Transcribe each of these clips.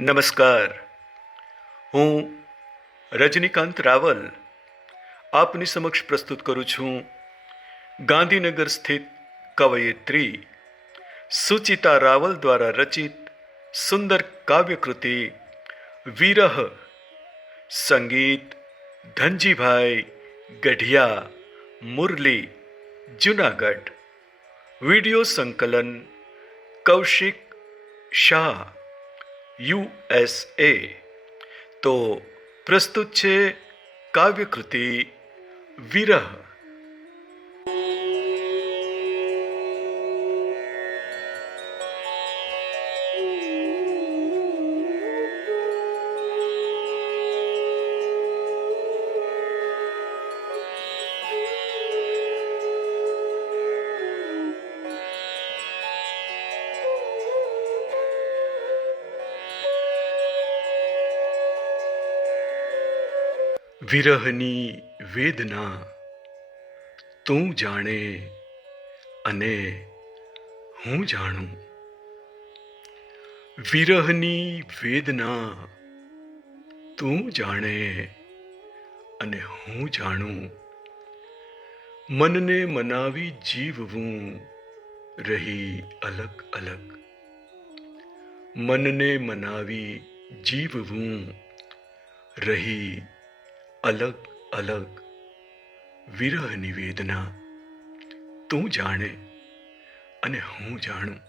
નમસ્કાર. હું રજનીકાંત રાવલ આપની સમક્ષ પ્રસ્તુત કરું છું ગાંધીનગર સ્થિત કવયિત્રી સુચિતા રાવલ દ્વારા રચિત સુંદર કાવ્યકૃતિ વિરહ. સંગીત ધનજીભાઈ ગઢિયા, મુરલી, જુનાગઢ. વિડિયો સંકલન કૌશિક શાહ, USA. તો પ્રસ્તુત છે કાવ્યકૃતિ વિરહ. વિરહની વેદના તું જાણે અને હું જાણું. વિરહની વેદના તું જાણે અને હું જાણું. મનને મનાવી જીવવું રહી અલગ અલગ. મનને મનાવી જીવવું રહી અલગ અલગ. વિરહની વેદના તું જાણે અને હું જાણું.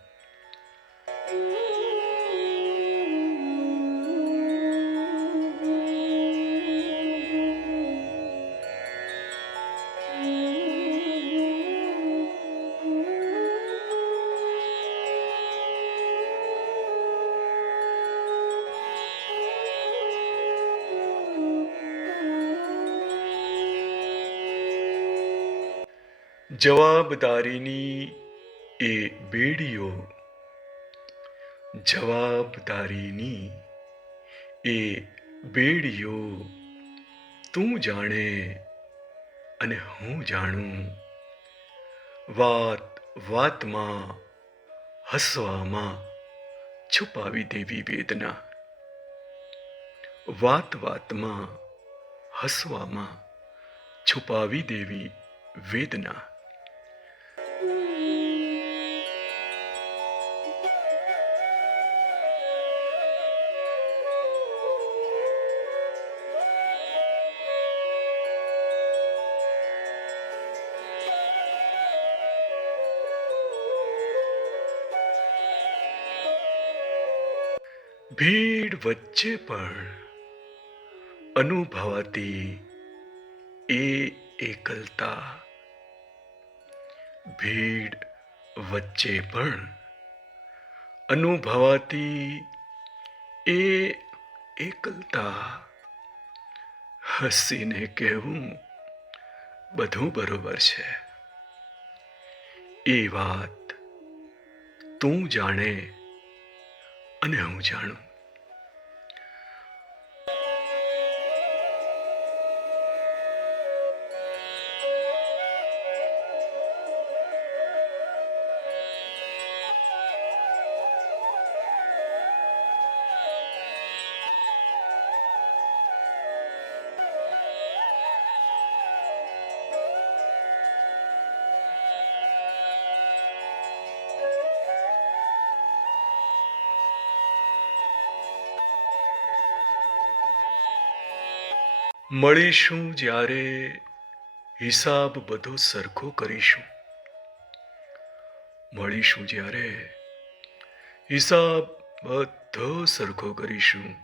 જવાબદારીની એ બેડીઓ, જવાબદારીની એ બેડીઓ તું જાણે અને હું જાણું. વાત વાતમાં હસવામાં છુપાવી દેવી વેદના. વાત વાતમાં હસવામાં છુપાવી દેવી વેદના. ભીડ વચ્ચે પણ અનુભવાતી એ એકલતા. ભીડ વચ્ચે પણ અનુભવાતી એ એકલતા. હસીને કહેવું બધું બરોબર છે. એ વાત તું જાણે અને હું જાણું. મળીશું જ્યારે હિસાબ બધો સરખો કરીશું. મળીશું જ્યારે હિસાબ બધો સરખો કરીશું.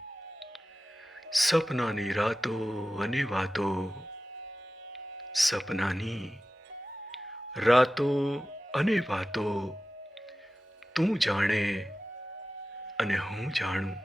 સપનાની રાતો અને વાતો, સપનાની રાતો અને વાતો તું જાણે અને હું જાણું.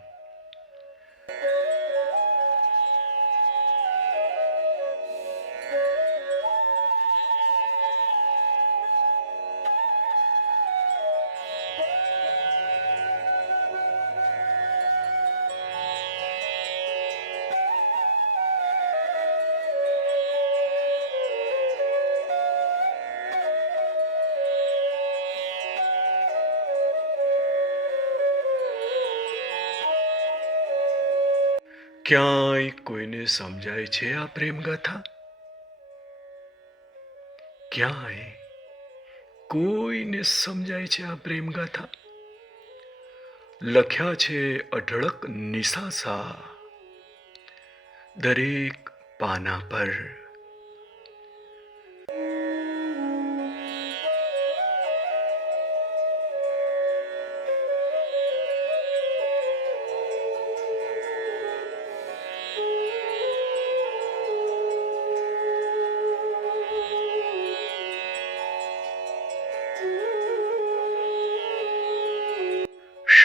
ક્યાંય કોઈને સમજાય છે આ પ્રેમ ગાથા? ક્યાંય કોઈને સમજાય છે આ પ્રેમ ગાથા? લખ્યા છે અઢળક નિસાસા દરેક પાના પર.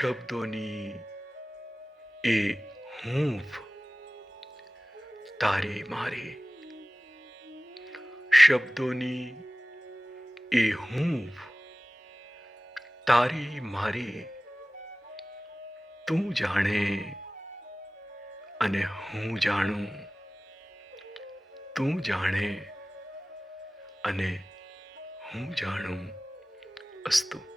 શબ્દોની એ હૂંફ તારી મારી, શબ્દોની એ હૂંફ તારી મારી, તું જાણે અને હું જાણું, તું જાણે અને હું જાણું. અસ્તુ.